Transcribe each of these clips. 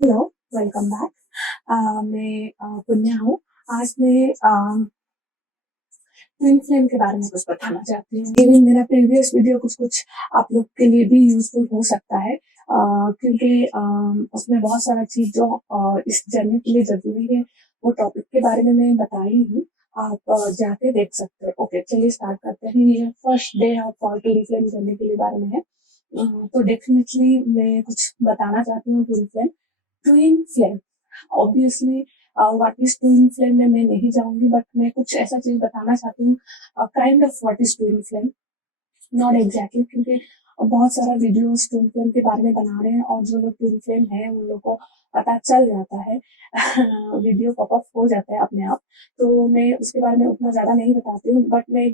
Hello, welcome back. मैं पुण्या हूँ। आज मैं ट्विन फ्लेम के बारे में कुछ बताना चाहती हूँ। इवन मेरा प्रीवियस वीडियो कुछ-कुछ आप लोग के लिए भी यूज़फुल हो सकता है, क्योंकि उसमें बहुत सारा चीज़ जो इस जर्नी के लिए ज़रूरी है, वो टॉपिक के बारे में मैं बताई हूँ। आप जाके देख सकते हैं। ओके, चलिए स्टार्ट करते हैं। ये first day of twin flame journey के लिए बारे में है। तो डेफिनेटली मैं कुछ बताना चाहती हूँ twin flame. Twin flame obviously what is twin flame में मैं नहीं जाऊंगी, बट मैं कुछ ऐसा चीज बताना चाहती हूँ। Kind of what is twin flame, not exactly, क्योंकि बहुत सारा वीडियोस ट्विन फ्लेम के बारे में बना रहे हैं और जो लोग ट्विन फ्लेम है उन लोग को पता चल जाता है। वीडियो पॉप अप हो जाता है अपने आप। तो मैं उसके बारे में उतना ज्यादा नहीं बताती हूँ, बट मैं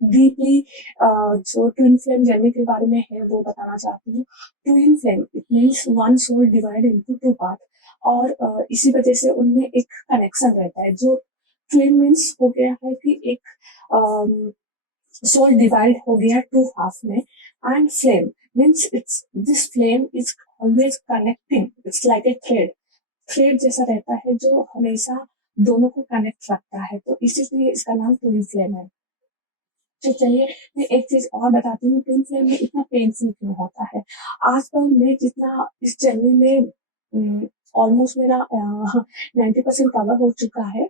डीपली जो ट्विन फ्लेम जर्नी के बारे में है वो बताना चाहती हूँ। Twin flame it means one soul divide into two part, और इसी वजह से उनमें एक कनेक्शन रहता है। जो ट्विन मीन्स हो गया है कि एक सोल डिवाइड हो गया टू हाफ में, and flame means it's this flame is always connecting, it's like a thread. Thread जैसा रहता है जो हमेशा दोनों को कनेक्ट रखता है, तो इसीलिए इसका नाम ट्विन फ्लेम है। तो चलिए मैं एक चीज और बताती हूँ, ट्विन फ्लेम में इतना पेनफुल क्यों होता है। आजकल मैं जितना इस जर्नी में ऑलमोस्ट मेरा 90% कवर हो चुका है।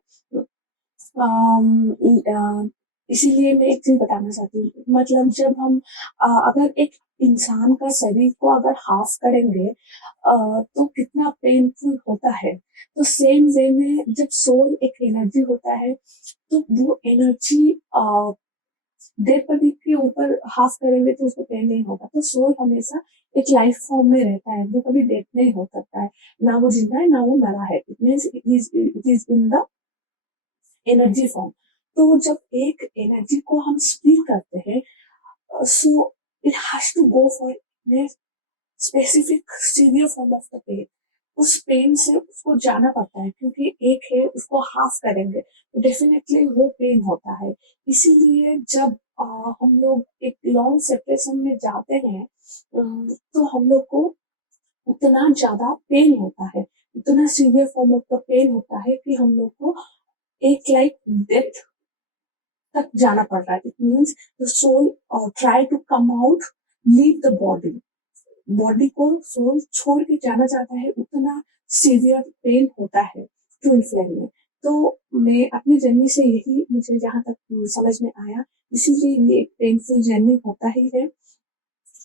इसीलिए मैं एक चीज बताना चाहती हूँ, मतलब जब हम अगर एक इंसान का शरीर को अगर हाफ करेंगे तो कितना पेनफुल होता है। तो सेम वे में जब सोल एक एनर्जी होता है, तो वो एनर्जी डेड बॉडी के ऊपर हाफ करेंगे तो उसको पेन नहीं होगा। तो सोल हमेशा एक लाइफ फॉर्म में रहता है, वो कभी डेथ नहीं हो सकता है। ना वो जिंदा है ना वो मरा है, it means it is in the energy form. तो जब एक एनर्जी को हम स्पीक करते हैं, so it has to go for specific severe form of the pain. उस पेन से उसको जाना पड़ता है, क्योंकि एक है उसको हाफ करेंगे तो डेफिनेटली वो पेन होता है। इसीलिए जब हम लोग एक लॉन्ग सेपरेशन में जाते हैं, तो हम लोग को उतना ज्यादा पेन होता है, उतना severe form of the pain होता है कि हम लोग को एक लाइक डेथ तक जाना पड़ रहा है। It means the soul try to come out, leave the body. Body को सोल छोड़ के जाना चाहता है, उतना सीवियर पेन होता है ट्विन फ्लेम में। तो मैं अपनी जर्नी से यही मुझे जहां तक समझ में आया, इसीलिए ये एक पेनफुल जर्नी होता ही है।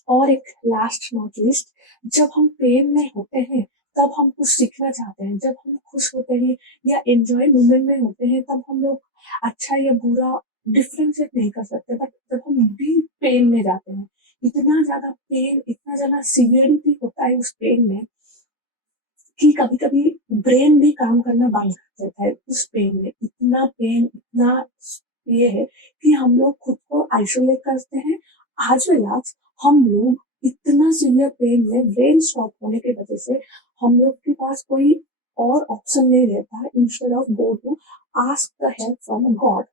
और एक लास्ट नॉट लिस्ट, जब हम पेन में होते हैं तब हम कुछ सीखना चाहते हैं, जब हम खुश होते हैं या एंजॉय मोमेंट में होते हैं तब हम लोग अच्छा या बुरा डिफ्रेंशिएट नहीं कर सकते। बट जब हम डीप पेन में जाते हैं, इतना ज्यादा पेन, इतना ज्यादा सिवियरिटी होता है उस पेन में कि कभी कभी ब्रेन भी काम करना बंद कर देता है उस पेन में। इतना पेन, इतना ये है कि हम लोग खुद को आइसोलेट करते हैं। आज वेल आज हम लोग इतना सीवियर पेन में ब्रेन स्टॉप होने की वजह से हम लोग के पास कोई और ऑप्शन नहीं रहता, instead of go to ask the help from God.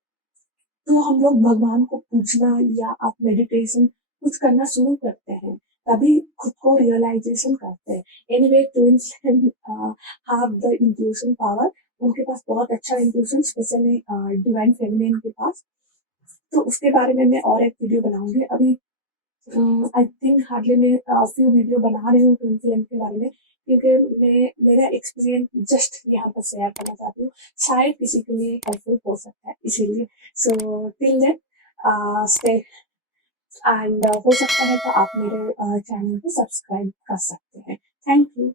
तो हम लोग भगवान को पूछना या आप मेडिटेशन कुछ करना शुरू करते हैं, तभी खुद को रियलाइजेशन करते हैं। Anyway twins have the intuition power, उनके पास बहुत अच्छा इंट्यूशन, स्पेशली डिवाइन फेमिनिन के पास। तो उसके बारे में मैं और एक वीडियो बनाऊंगी। अभी आई थिंक हार्डली मैं फ्यू वीडियो बना रही हूँ ट्विन फ्लेम के बारे में, क्योंकि मैं मेरा एक्सपीरियंस जस्ट यहाँ पर शेयर करना चाहती हूँ, शायद किसी के लिए हेल्पफुल हो सकता है, इसीलिए। So till then stay, and हो सकता है तो आप मेरे चैनल को सब्सक्राइब कर सकते हैं। Thank you.